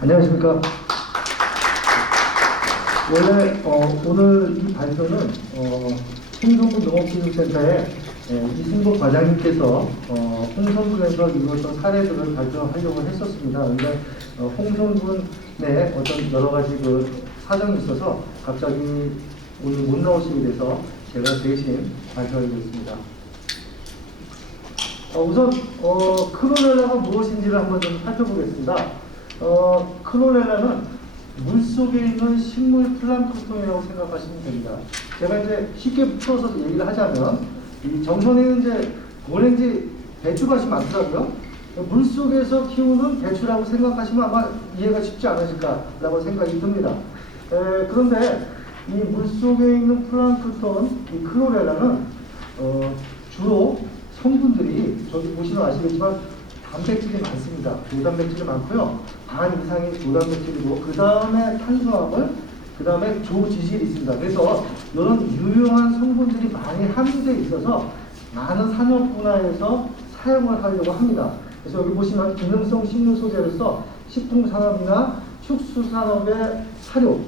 안녕하십니까. 원래 오늘 이 발표는 홍성군 농업기술센터의 이승복 과장님께서 홍성군에서 이루어졌던 사례들을 발표하려고 했었습니다. 그런데 홍성군의 어떤 여러 가지 사정이 있어서 갑자기 오늘 못 나오시게 돼서 제가 대신 발표하고 있습니다. 우선 크로렐라가 무엇인지를 한번 좀 살펴보겠습니다. 크로렐라는 물속에 있는 식물 플랑크톤이라고 생각하시면 됩니다. 제가 이제 쉽게 풀어서 얘기를 하자면, 이 정선에는 이제 고랭지 배추밭이 많더라고요. 물속에서 키우는 배추라고 생각하시면 아마 이해가 쉽지 않으실까라고 생각이 듭니다. 그런데 이 물속에 있는 플랑크톤, 이 크로렐라는 주로 성분들이 저기 보시면 아시겠지만 단백질이 많습니다. 조단백질이 많고요. 반 이상이 조단백질이고, 그 다음에 탄수화물, 그 다음에 조지질이 있습니다. 그래서 이런 유용한 성분들이 많이 함유되어 있어서 많은 산업 분야에서 사용을 하려고 합니다. 그래서 여기 보시면 기능성 식물 소재로서 식품산업이나 축수산업의 사료,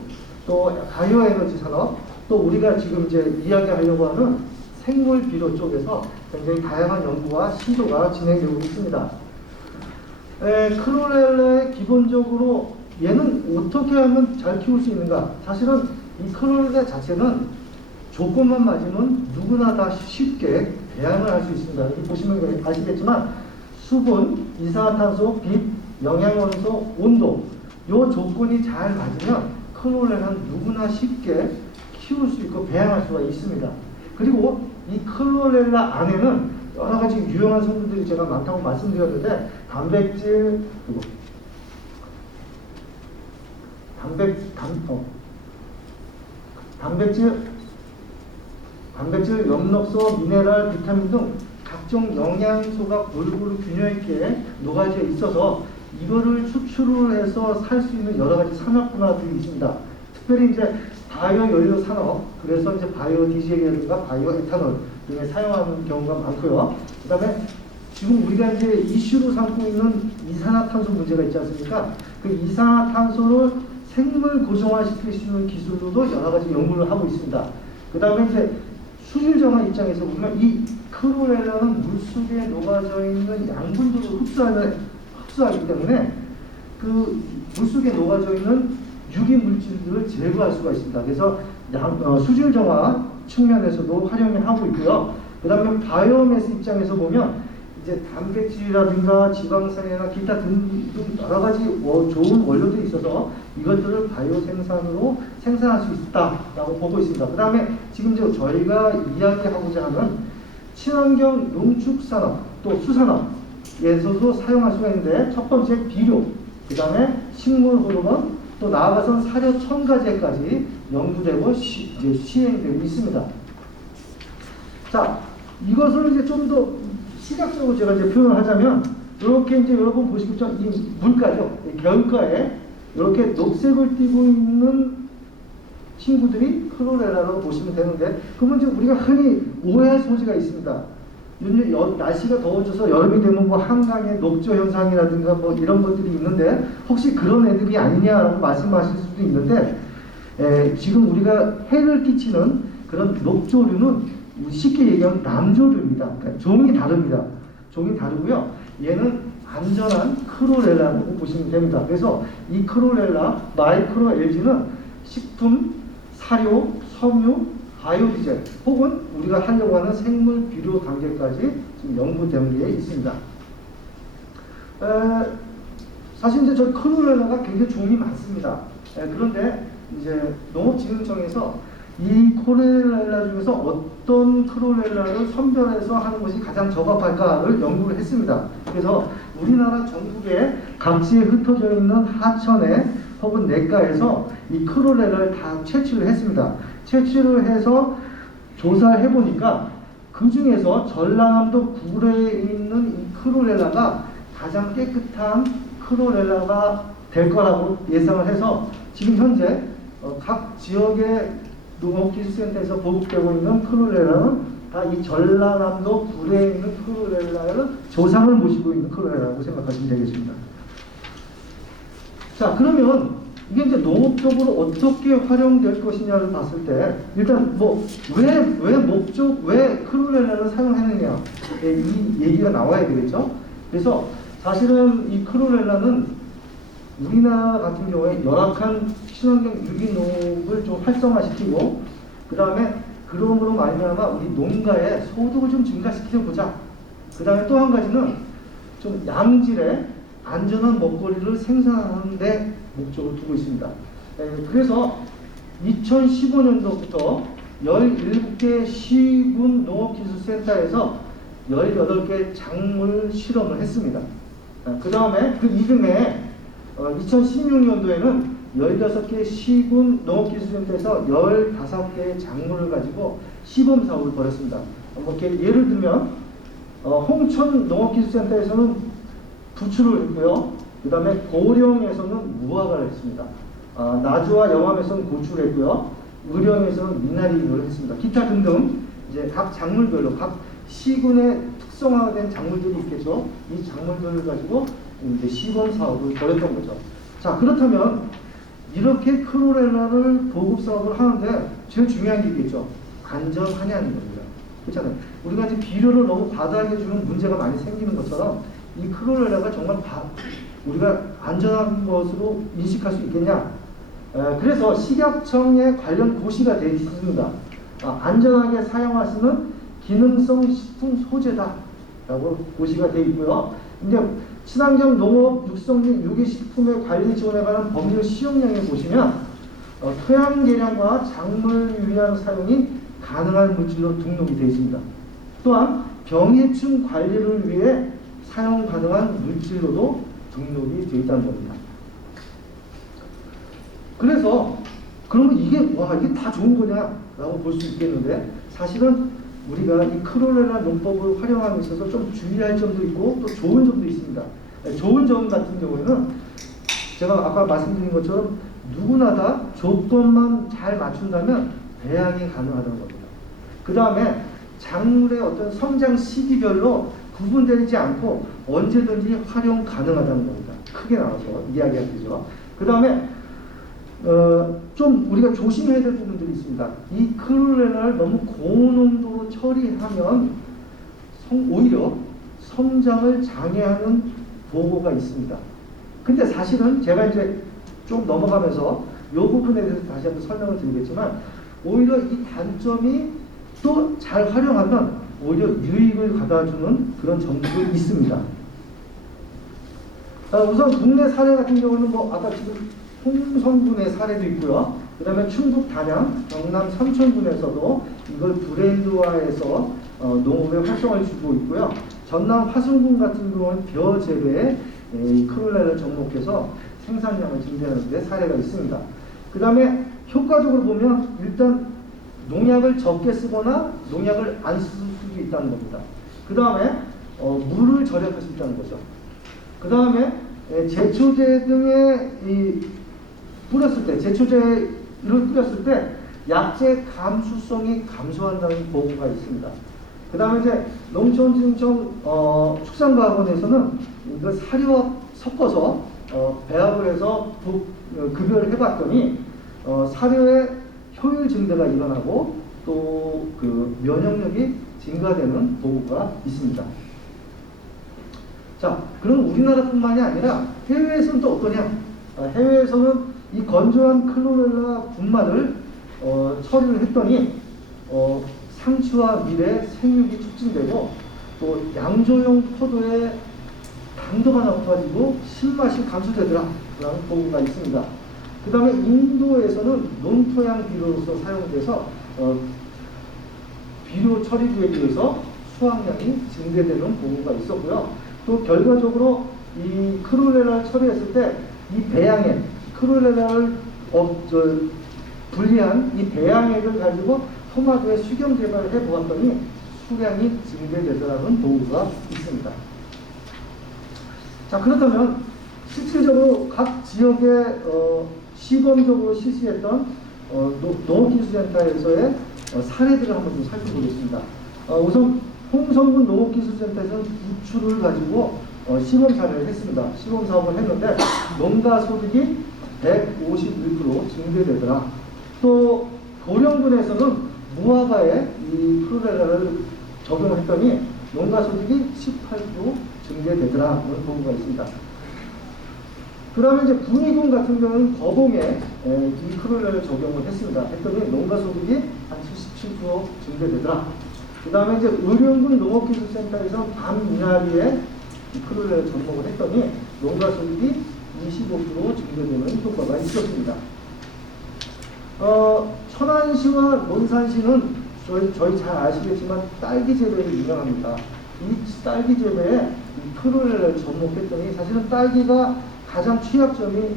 또 바이오에너지 산업, 또 우리가 지금 이제 이야기하려고 하는 생물 비료 쪽에서 굉장히 다양한 연구와 시도가 진행되고 있습니다. 크로렐라의 기본적으로 얘는 어떻게 하면 잘 키울 수 있는가? 사실은 이 크로렐라 자체는 조건만 맞으면 누구나 다 쉽게 배양을 할 수 있습니다. 여기 보시면 아시겠지만 수분, 이산화탄소, 빛, 영양원소, 온도 이 조건이 잘 맞으면 크로렐라는 누구나 쉽게 키울 수 있고 배양할 수가 있습니다. 그리고 이 크로렐라 안에는 여러 가지 유용한 성분들이 제가 많다고 말씀드렸는데, 단백질, 그리고 단백질, 엽록소, 미네랄, 비타민 등 각종 영양소가 골고루 균형 있게 녹아져 있어서 이거를 추출을 해서 살 수 있는 여러 가지 산업 분야들이 있습니다. 특별히 이제 바이오 연료 산업, 그래서 이제 바이오 디젤이라든가 바이오 에탄올 등에 사용하는 경우가 많고요. 그 다음에 지금 우리가 이제 이슈로 삼고 있는 이산화탄소 문제가 있지 않습니까? 그 이산화탄소를 생물 고정화시킬 수 있는 기술로도 여러 가지 연구를 하고 있습니다. 그 다음에 이제 수질 정화 입장에서 보면 이 크로렐라는 물속에 녹아져 있는 양분들을 흡수하기 때문에 그 물속에 녹아져 있는 유기 물질들을 제거할 수가 있습니다. 그래서 수질 정화 측면에서도 활용을 하고 있고요. 그 다음에 바이오매스 입장에서 보면 이제 단백질이라든가 지방산이나 기타 등등 여러 가지 좋은 원료들이 있어서 이것들을 바이오 생산으로 생산할 수 있다라고 보고 있습니다. 그 다음에 지금 이제 저희가 이야기하고자 하는 친환경 농축산업 또 수산업에서도 사용할 수가 있는데, 첫 번째 비료, 그 다음에 식물 호르몬, 또 나아가서는 사료 첨가제까지 연구되고 이제 시행되고 있습니다. 자, 이것을 이제 좀 더 시각적으로 제가 이제 표현을 하자면, 이렇게 이제 여러분 보시겠죠? 이 물가죠. 이 겨울가에 이렇게 녹색을 띠고 있는 친구들이 크로렐라라고 보시면 되는데, 그러면 이제 우리가 흔히 오해할 소지가 있습니다. 날씨가 더워져서 여름이 되면 뭐 한강의 녹조 현상이라든가 뭐 이런 것들이 있는데, 혹시 그런 애들이 아니냐라고 말씀하실 수도 있는데, 지금 우리가 해를 끼치는 그런 녹조류는 쉽게 얘기하면 남조류입니다. 그러니까 종이 다릅니다. 종이 다르고요. 얘는 안전한 크로렐라라고 보시면 됩니다. 그래서 이 크로렐라 마이크로 LG는 식품, 사료, 섬유, 바이오디젤 혹은 우리가 하려고 하는 생물 비료 단계까지 지금 연구 단계에 있습니다. 사실 이제 저 크로렐라가 굉장히 종이 많습니다. 그런데 이제 농업진흥청에서 이 크로렐라 중에서 어떤 크로렐라를 선별해서 하는 것이 가장 적합할까를 연구를 했습니다. 그래서 우리나라 전국에 각지에 흩어져 있는 하천에 혹은 냇가에서 이 크로렐라를 다 채취를 했습니다. 채취를 해서 조사를 해보니까 그 중에서 전라남도 구례에 있는 이 크로렐라가 가장 깨끗한 크로렐라가 될 거라고 예상을 해서 지금 현재 각 지역의 농업기술센터에서 보급되고 있는 크로렐라는 다 이 전라남도 구례에 있는 크로렐라를 조상을 모시고 있는 크로렐라라고 생각하시면 되겠습니다. 자, 그러면 이게 이제 농업적으로 어떻게 활용될 것이냐를 봤을 때, 일단 뭐, 왜 크롤렐라를 사용했느냐, 이 얘기가 나와야 되겠죠? 그래서 사실은 이 크롤렐라는 우리나라 같은 경우에 열악한 친환경 유기농업을 좀 활성화시키고, 그 다음에 그럼으로 말미암아 우리 농가의 소득을 좀 증가시켜보자. 그 다음에 또 한 가지는 좀 양질의 안전한 먹거리를 생산하는 데 목적을 두고 있습니다. 그래서 2015년도부터 17개 시군 농업기술센터에서 18개 작물 실험을 했습니다. 그 다음에 그 이듬해 2016년도에는 16개 시군 농업기술센터에서 15개의 작물을 가지고 시범 사업을 벌였습니다. 뭐 예를 들면 홍천 농업기술센터에서는 부추를 했고요. 그 다음에 고령에서는 무화과를 했습니다. 나주와 영암에서는 고추를 했고요. 의령에서는 미나리를 했습니다. 기타 등등 이제 각 작물별로 각 시군의 특성화된 작물들이 있겠죠. 이 작물들을 가지고 이제 시범 사업을 벌였던 거죠. 자, 그렇다면 이렇게 크롤렐라를 보급 사업을 하는데 제일 중요한 게 있겠죠. 안전하냐는 겁니다. 그렇잖아요. 우리가 이제 비료를 너무 과다하게 주면 문제가 많이 생기는 것처럼 이 크롤렐라가 정말 우리가 안전한 것으로 인식할 수 있겠냐? 그래서 식약청에 관련 고시가 되어 있습니다. 안전하게 사용할 수 있는 기능성 식품 소재다라고 고시가 되어 있고요. 이제 친환경 농업 육성 및 유기식품의 관리 지원에 관한 법률 시험령에 보시면 토양 개량과 작물 유의한 사용이 가능한 물질로 등록이 되어 있습니다. 또한 병해충 관리를 위해 사용 가능한 물질로도 등록이 되어 있다는 겁니다. 그래서 그러면 이게 다 좋은 거냐라고 볼 수 있겠는데, 사실은 우리가 이 크롤렐라 농법을 활용함에 있어서 좀 주의할 점도 있고 또 좋은 점도 있습니다. 좋은 점 같은 경우에는 제가 아까 말씀드린 것처럼 누구나 다 조건만 잘 맞춘다면 배양이 가능하다는 겁니다. 그 다음에 작물의 어떤 성장 시기별로 구분되지 않고 언제든지 활용 가능하다는 겁니다. 크게 나와서 이야기하면 되죠. 그 다음에 좀 우리가 조심해야 될 부분들이 있습니다. 이 크롤렐라를 너무 고농도로 처리하면 오히려 성장을 장애하는 보고가 있습니다. 근데 사실은 제가 이제 좀 넘어가면서 이 부분에 대해서 다시 한번 설명을 드리겠지만, 오히려 이 단점이 또 잘 활용하면 오히려 유익을 가져주는 그런 점도 있습니다. 우선 국내 사례 같은 경우는 뭐 아까 지금 홍성군의 사례도 있고요. 그 다음에 충북 단양, 경남 삼천군에서도 이걸 브랜드화해서 농업에 활성화를 주고 있고요. 전남 화순군 같은 경우는 벼 재배에 크롤렐라를 접목해서 생산량을 증대하는 데 사례가 있습니다. 그 다음에 효과적으로 보면 일단 농약을 적게 쓰거나 농약을 안 쓸 수도 있다는 겁니다. 그 다음에 물을 절약할 수 있다는 거죠. 그 다음에 제초제 등에 제초제를 뿌렸을 때 약재 감수성이 감소한다는 보고가 있습니다. 그 다음에 이제 농촌진흥청 축산과학원에서는 이걸 사료와 섞어서 배합을 해서 급여를 해봤더니 사료의 효율 증대가 일어나고 또 그 면역력이 증가되는 보고가 있습니다. 자, 그럼 우리나라뿐만이 아니라 해외에서는 또 어떠냐? 해외에서는 이 건조한 크롤렐라 분말을 처리를 했더니 상추와 밀의 생육이 촉진되고 또 양조용 포도의 당도가 높아지고 신맛이 감소되더라라는 보고가 있습니다. 그 다음에 인도에서는 논토양 비료로서 사용돼서 비료 처리구에 비해서 수확량이 증대되는 보고가 있었고요. 또 결과적으로 이 크롤렐라를 처리했을 때 이 배양액, 크롤렐라를 분리한 이 배양액을 가지고 토마토의 수경 개발을 해보았더니 수량이 증대되더라는 보고가 있습니다. 자, 그렇다면 실질적으로 각 지역에 시범적으로 실시했던 농업기술센터에서의 사례들을 한번 좀 살펴보겠습니다. 우선 홍성군 농업기술센터에서는 부추를 가지고 시범 사례를 했습니다. 시범 사업을 했는데 농가 소득이 151% 증대되더라. 또 고령군에서는 무화과에 이 크루렐라를 적용했더니 농가 소득이 18% 증대되더라는 보고가 있습니다. 그 다음에 이제 군위군 같은 경우는 거봉에 이 크루렐라를 적용을 했습니다. 했더니 농가 소득이 한 77% 증대되더라. 그 다음에 이제 의령군 농업기술센터에서 밤미나리에 이 크루렐라를 접목을 했더니 농가 소득이 25% 증대되는 효과가 있었습니다. 천안시와 논산시는 저희 잘 아시겠지만 딸기 재배로 유명합니다. 이 딸기 재배에 이 크루렐라를 접목했더니 사실은 딸기가 가장 취약점이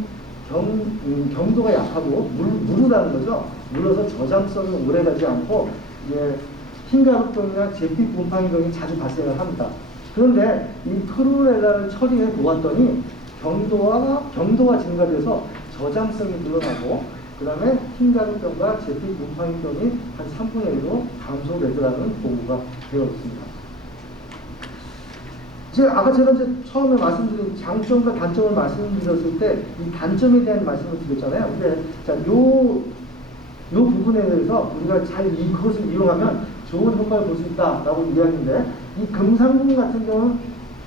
경도가 약하고 무르다는 거죠. 물러서 저장성이 오래가지 않고 흰가루병이나 잿빛 곰팡이병이 자주 발생을 합니다. 그런데 이 크루렐라를 처리해 놓았더니 경도가 증가돼서 저장성이 늘어나고 그 다음에 흰가루병과 잿빛 곰팡이병이 한 3분의 1로 감소되더라는 보고가 되어 있습니다. 아까 제가 이제 처음에 말씀드린 장점과 단점을 말씀드렸을 때 이 단점에 대한 말씀을 드렸잖아요. 근데 자, 요 부분에 대해서 우리가 잘 이것을 이용하면 좋은 효과를 볼 수 있다라고 이야기했는데 이 금상군 같은 경우는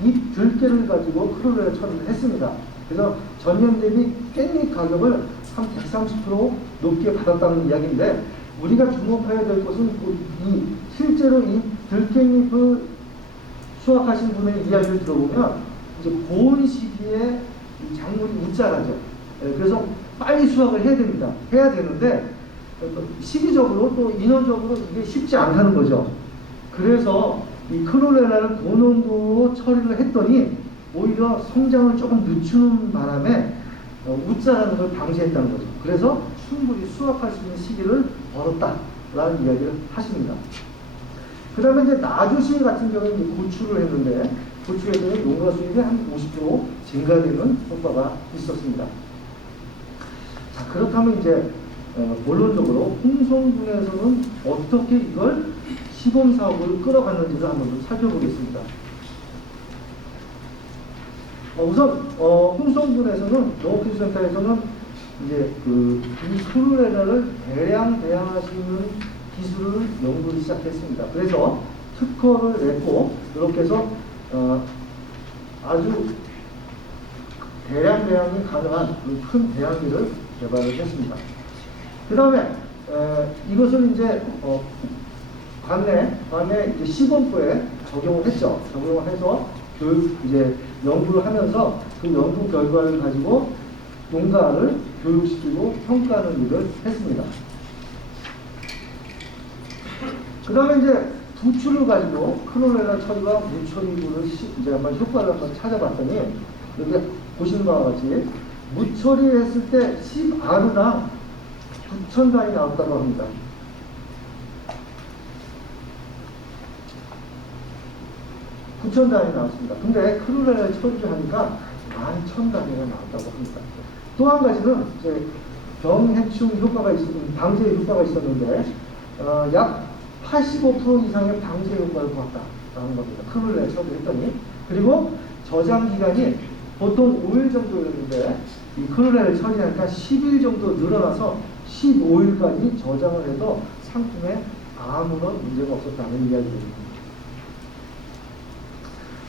이 들깨를 가지고 크루렐라 처리를 했습니다. 그래서 전년 대비 깻잎 가격을 한 130% 높게 받았다는 이야기인데 우리가 주목해야 될 것은 실제로 이 들깻잎을 수확하신 분의 이야기를 들어보면 이제 고온 시기에 이 작물이 웃자라죠. 그래서 빨리 수확을 해야 됩니다. 해야 되는데 시기적으로 또 인원적으로 이게 쉽지 않다는 거죠. 그래서 이 크루렐라를 고농도로 처리를 했더니 오히려 성장을 조금 늦추는 바람에 웃자라는 걸 방지했다는 거죠. 그래서 충분히 수확할 수 있는 시기를 벌었다라는 이야기를 하십니다. 그 다음에 이제 나주시 같은 경우는 고추를 했는데, 고추에서는 농가 수익이 한 50% 증가되는 효과가 있었습니다. 자, 그렇다면 이제, 본론적으로 홍성군에서는 어떻게 이걸 시범사업을 끌어갔는지를 한번 좀 살펴보겠습니다. 우선, 홍성군에서는, 농업기술센터에서는 이제 이 크루렐라를 대량 배양할 수 있는 기술을 연구를 시작했습니다. 그래서 특허를 냈고 이렇게 해서 아주 대량 배양이 가능한 큰 배양기를 개발을 했습니다. 그 다음에 이것을 이제 관내 이제 시범부에 적용을 했죠. 적용을 해서 이제 연구를 하면서 그 연구 결과를 가지고 농가를 교육시키고 평가하는 일을 했습니다. 그 다음에 이제 부추를 가지고 크루렐라 처리와 무처리를 이제 한번 효과를 한번 찾아봤더니 여기 보시는 바와 같이 무처리했을 때 10아르당 9,000단이 나왔다고 합니다. (9,000단이) 나왔습니다. 근데 크루렐라를 처리를 하니까 11,000단위가 나왔다고 합니다. 또 한 가지는 이제 병해충 효과가 방제 효과가 있었는데 약 85% 이상의 방제 효과를 보았다라는 겁니다. 크루렐라 처리했더니. 그리고 저장 기간이 보통 5일 정도였는데 이 크루렐라를 처리하니까 10일 정도 늘어나서 15일까지 저장을 해서 상품에 아무런 문제가 없었다는 이야기입니다.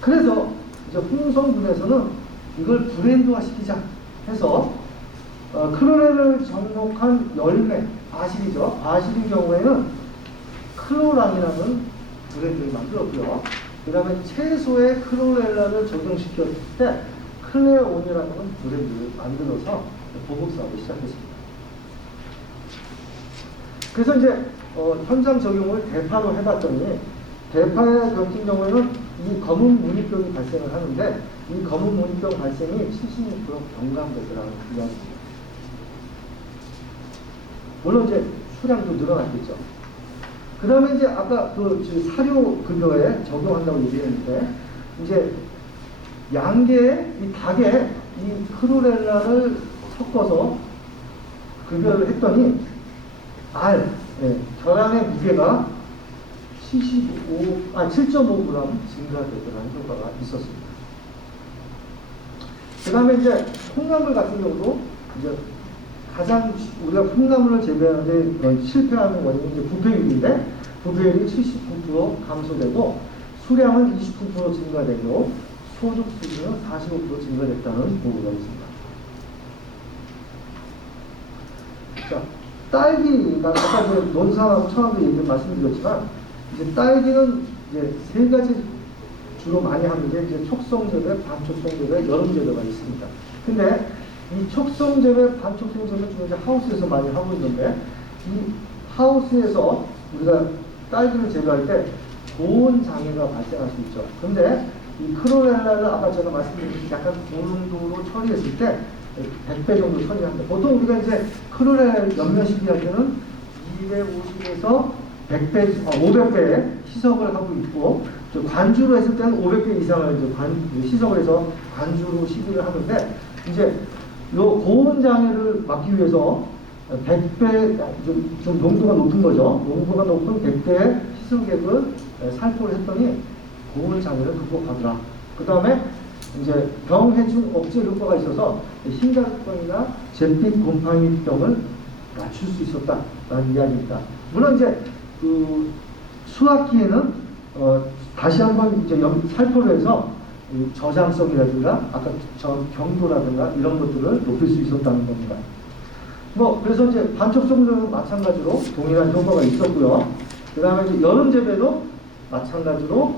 그래서 이제 홍성군에서는 이걸 브랜드화 시키자 해서 크루렐라를 접목한 열매, 바실이죠. 바실인 경우에는 크로랑이라는 브랜드를 만들었고요. 그 다음에 채소에 크루렐라를 적용시켰을 때 클레온이라는 브랜드를 만들어서 보급 사업을 시작했습니다. 그래서 이제 현장 적용을 대파로 해봤더니 대파 같은 경우에는 이 검은 무늬병이 발생을 하는데 이 검은 무늬병 발생이 76% 경감되더라는 이야기입니다. 물론 이제 수량도 늘어났겠죠. 그 다음에 이제 아까 사료급여에 적용한다고 얘기했는데 이제 양계에 이 닭에 이 크루렐라를 섞어서 급여를 했더니 결함의 무게가 7.5g 증가되더라는 효과가 있었습니다. 그 다음에 이제 콩나물 같은 경우도 이제 가장 우리가 콩나물을 재배하는데 실패하는 원인이 이제 부패율인데 부패율이 79% 감소되고 수량은 29% 증가되고 소득 수준은 45% 증가됐다는 보고가 있습니다. 자, 딸기가 아까 이제 논산하고 청와대 얘기 말씀드렸지만 이제 딸기는 이제 세 가지 주로 많이 하는 게 이제 촉성재배, 반촉성재배, 여름재배가 있습니다. 근데 이 촉성재배, 반촉성재배 중에 이제 하우스에서 많이 하고 있는데 이 하우스에서 우리가 딸기를 재배할 때 고온 장애가 발생할 수 있죠. 근데 이 크로렐라를 아까 제가 말씀드렸듯이 약간 고농도로 처리했을 때 100배 정도 처리합니다. 보통 우리가 이제 크로렐라를 연면시키기 할 때는 250에서 100배, 500배의 희석을 하고 있고 관주로 했을 때는 500배 이상을 이제 희석을 해서 관주로 시기를 하는데 이제 요 고온 장애를 막기 위해서 100배 좀 농도가 높은 거죠. 농도가 높은 100배의 희석액을 살포를 했더니 고온 장애를 극복하더라. 그 다음에 이제 병해충 억제 효과가 있어서 흰자루병이나 잿빛 곰팡이병을 낮출 수 있었다라는 이야기입니다. 물론 이제 그 수확기에는 다시 한번 이제 살포를 해서 저장성이라든가 아까 경도라든가 이런 것들을 높일 수 있었다는 겁니다. 뭐 그래서 이제 반촉성도 마찬가지로 동일한 효과가 있었고요. 그 다음에 이제 여름 재배도 마찬가지로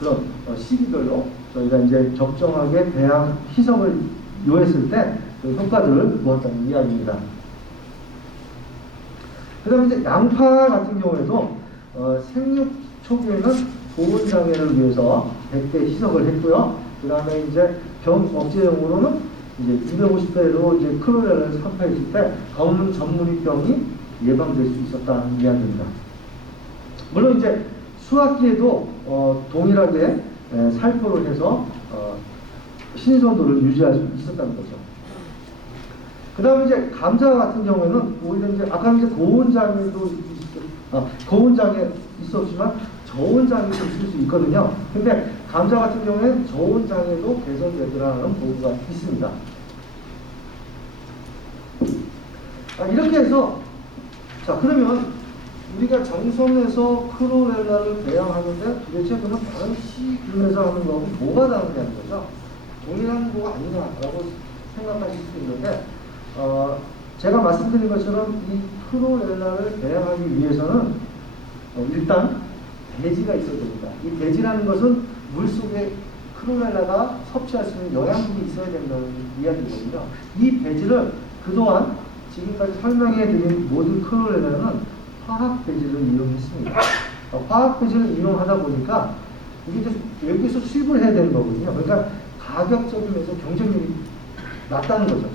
그런 시기별로 저희가 이제 적정하게 배양 희석을 요했을 때 그 효과들을 보았다는 이야기입니다. 그 다음에 이제 양파 같은 경우에도 생육 초기에는 고온 장애를 위해서 100배 희석을 했고요. 그 다음에 이제 병 억제용으로는 이제 250배로 이제 크로렐라를 살포했을 때 가뭄 전무리병이 예방될 수 있었다는 이야기입니다. 물론 이제 수확기에도 동일하게 살포를 해서 신선도를 유지할 수 있었다는 거죠. 그 다음에 이제 감자 같은 경우에는 오히려 이제 아까 이제 고온 장애도 고온 장애 있었지만 저온 장애도 있을 수 있거든요. 근데 감자 같은 경우에는 저온 장애도 개선되더라는 보고가 있습니다. 이렇게 해서 자 그러면 우리가 정선에서 크로렐라를 배양하는데 도대체 그러면 다른 시균에서 하는 거하고 뭐가 다르냐는 거죠. 동일한 거가 아니냐라고 생각하실 수 있는데 제가 말씀드린 것처럼 이 크로렐라를 배양하기 위해서는 일단 배지가 있어야 됩니다. 이 배지라는 것은 물속에 크로렐라가 섭취할 수 있는 영양분이 있어야 된다는 이야기거든요. 이 배지를 그동안 지금까지 설명해 드린 모든 크로렐라는 화학 배지를 이용했습니다. 화학 배지를 이용하다 보니까 이게 이제 여기서 수입을 해야 되는 거거든요. 그러니까 가격적인 면에서 경쟁력이 낮다는 거죠.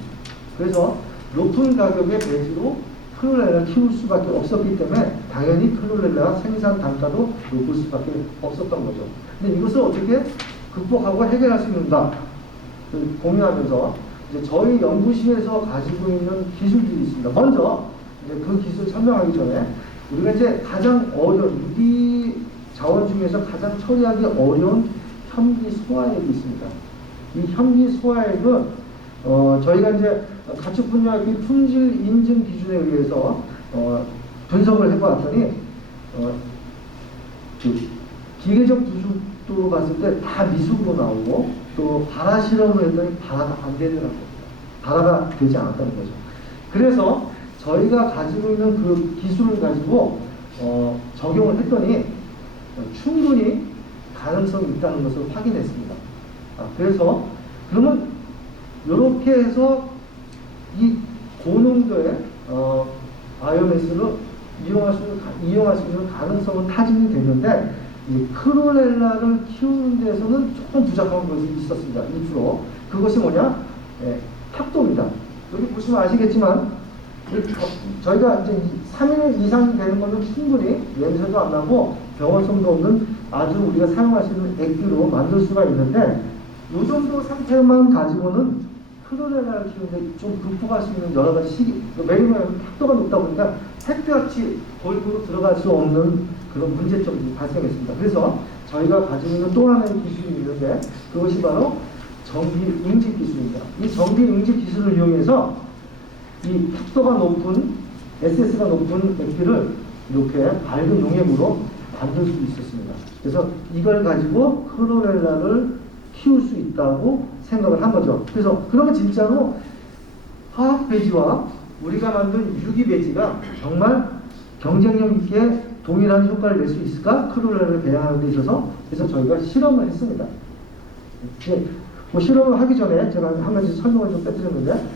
그래서 높은 가격의 배지로 크로렐라를 키울 수밖에 없었기 때문에 당연히 크로렐라 생산 단가도 높을 수밖에 없었던 거죠. 근데 이것을 어떻게 극복하고 해결할 수 있는가 고민하면서 이제 저희 연구실에서 가지고 있는 기술들이 있습니다. 먼저 이제 그 기술 설명하기 전에 우리가 이제 가장 어려운 유기 자원 중에서 가장 처리하기 어려운 현기 소화액이 있습니다. 이 현기 소화액은 저희가 이제 가축 분야의 품질 인증 기준에 의해서 분석을 해보았더니 그 기계적 부족도로 봤을 때 다 미숙으로 나오고 또 발화 실험을 했더니 발화가 안 되더라고요. 발화가 되지 않았다는 거죠. 그래서 저희가 가지고 있는 그 기술을 가지고 적용을 했더니 충분히 가능성이 있다는 것을 확인했습니다. 그래서 그러면 이렇게 해서 이 고농도의 바이오매스를 이용할 수 있는 가능성은 타진이 됐는데 이 크로렐라를 키우는 데서는 조금 부족한 것이 있었습니다. 2%. 그것이 뭐냐? 탁도입니다. 여기 보시면 아시겠지만 저희가 이제 3일 이상이 되는 것은 충분히 냄새도 안 나고 병원성도 없는 아주 우리가 사용할 수 있는 액기로 만들 수가 있는데 이 정도 상태만 가지고는 크로렐라를 키우는데 좀 극복할 수 있는 여러 가지 시기, 왜냐면 탁도가 높다 보니까 햇볕이 골고루 들어갈 수 없는 그런 문제점이 발생했습니다. 그래서 저희가 가지고 있는 또 하나의 기술이 있는데 그것이 바로 전기 응집 기술입니다. 이 전기 응집 기술을 이용해서 이 탁도가 높은 SS가 높은 액기를 이렇게 밝은 용액으로 만들 수 있었습니다. 그래서 이걸 가지고 크로렐라를 키울 수 있다고 생각을 한 거죠. 그래서 그러면 진짜로 화학 배지와 우리가 만든 유기 배지가 정말 경쟁력 있게 동일한 효과를 낼 수 있을까? 크로렐라를 배양하는 데 있어서. 그래서 저희가 실험을 했습니다. 뭐 실험을 하기 전에 제가 한 가지 설명을 좀 빼드렸는데,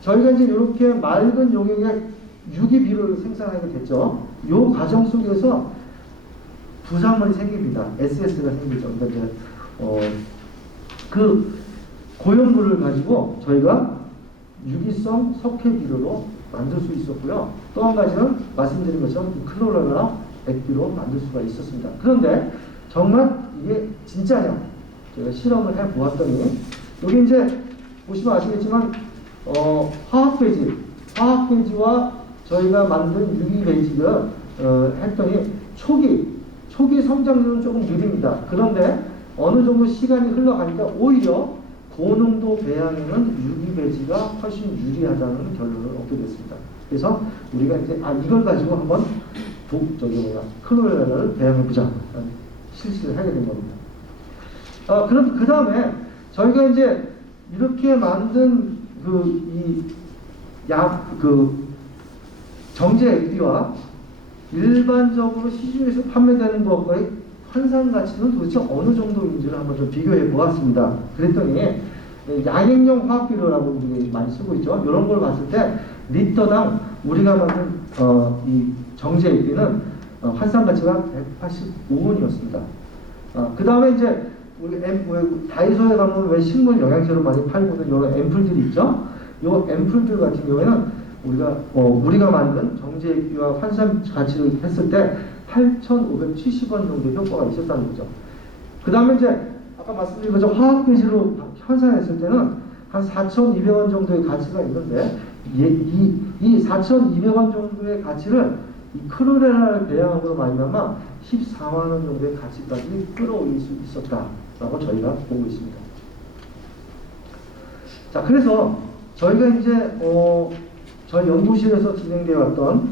저희가 이제 이렇게 맑은 용액의 유기비료를 생산하게 됐죠. 이 과정 속에서 부산물이 생깁니다. SS가 생기죠. 그러니까 이제 그 고용물을 가지고 저희가 유기성 석회 비료로 만들 수 있었고요. 또 한 가지는 말씀드린 것처럼 클로렐라 액비로 만들 수가 있었습니다. 그런데 정말 이게 진짜냐? 제가 실험을 해 보았더니, 여기 이제 보시면 아시겠지만 화학 배지와 저희가 만든 유기 배지를 했더니 초기 성장률은 조금 느립니다. 그런데 어느 정도 시간이 흘러가니까 오히려 고농도 배양에는 유기 배지가 훨씬 유리하다는 결론을 얻게 됐습니다. 그래서 우리가 이제 이걸 가지고 한번 클로렐라를 배양해보자 실시를 하게 된 겁니다. 그럼 그 다음에 저희가 이제 이렇게 만든 정제 액비와 일반적으로 시중에서 판매되는 것과의 환산 가치는 도대체 어느 정도인지를 한번 좀 비교해 보았습니다. 그랬더니 야액용 화학비료라고 우리 많이 쓰고 있죠. 이런 걸 봤을 때 리터당 우리가 만든 이 정제 액비는 환산 가치가 185원이었습니다. 그 다음에 이제 우리 다이소에 가면 왜 식물 영양제로 많이 팔고 있는 이런 앰플들이 있죠. 이 앰플들 같은 경우에는 우리가 만든 정제 액비와 환산 가치를 했을 때 8,570원 정도의 효과가 있었다는 거죠. 그 다음에 이제 아까 말씀드린 것처럼 화학 배지로 환산했을 때는 한 4,200원 정도의 가치가 있는데, 이 4,200원 정도의 가치를 이 크로렐라를 배양함으로 말미암아 14만 원 정도의 가치까지 끌어올릴 수 있었다라고 저희가 보고 있습니다. 자, 그래서 저희가 이제 저희 연구실에서 진행되어 왔던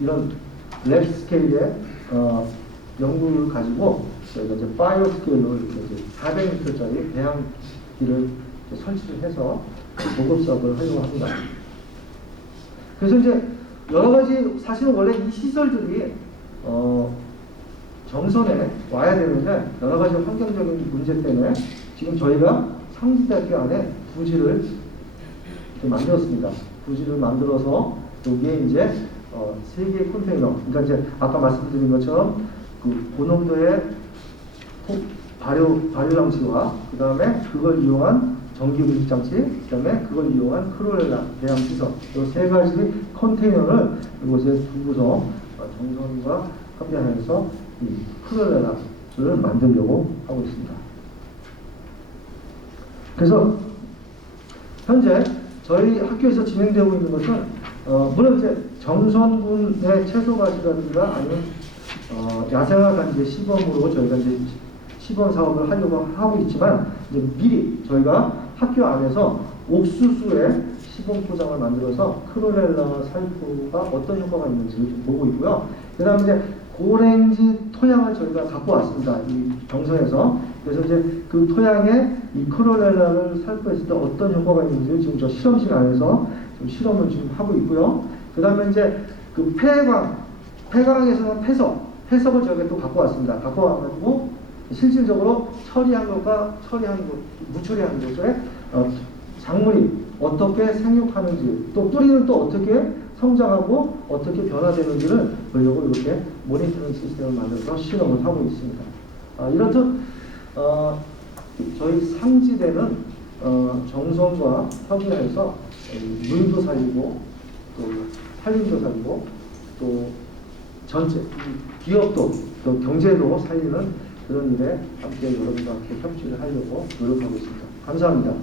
이런 랩 스케일의 연구를 가지고 저희가 이제 파이어 스케일로 이제 400m짜리 배양기를 설치를 해서 보급 사업을 하려고 합니다. 그래서 이제 여러 가지, 사실은 원래 이 시설들이 정선에 와야 되는데 여러 가지 환경적인 문제 때문에 지금 저희가 상지대학교 안에 부지를 만들었습니다. 부지를 만들어서 여기에 이제 3개의 컨테이너, 그러니까 이제 아까 말씀드린 것처럼 그 고농도의 발효장치와 그 다음에 그걸 이용한 전기응집장치, 그 다음에 그걸 이용한 크로렐라 배양시설, 이 3가지 컨테이너를 이곳에 두고서 정선과 협의하면서 이 크로렐라를 만들려고 하고 있습니다. 그래서 현재 저희 학교에서 진행되고 있는 것은 물론 이제 정선군의 채소가지라든가 아니면 야생화 단지 시범으로 저희가 이제 시범 사업을 하려고 하고 있지만, 이제 미리 저희가 학교 안에서 옥수수의 시범 포장을 만들어서 크로렐라 살포가 어떤 효과가 있는지 좀 보고 있고요. 그 다음에 이제 고랭지 토양을 저희가 갖고 왔습니다. 이 정선에서. 그래서 이제 그 토양에 이 크로렐라를 살포했을 때 어떤 효과가 있는지 지금 저 실험실 안에서 좀 실험을 지금 하고 있고요. 그 다음에 이제 그 폐광에서는 폐석을 저희가 또 갖고 왔습니다. 갖고 와가지고 실질적으로 무처리한 곳에 작물이 어떻게 생육하는지, 또 뿌리는 또 어떻게 성장하고 어떻게 변화되는지를 보려고 이렇게 모니터링 시스템을 만들어서 실험을 하고 있습니다. 이렇듯 저희 상지대는 정선과 협의해서 물도 살리고 또 산림도 살리고 또 전체 기업도 또 경제도 살리는 그런 일에 함께 여러분과 함께 협조를 하려고 노력하고 있습니다. 감사합니다.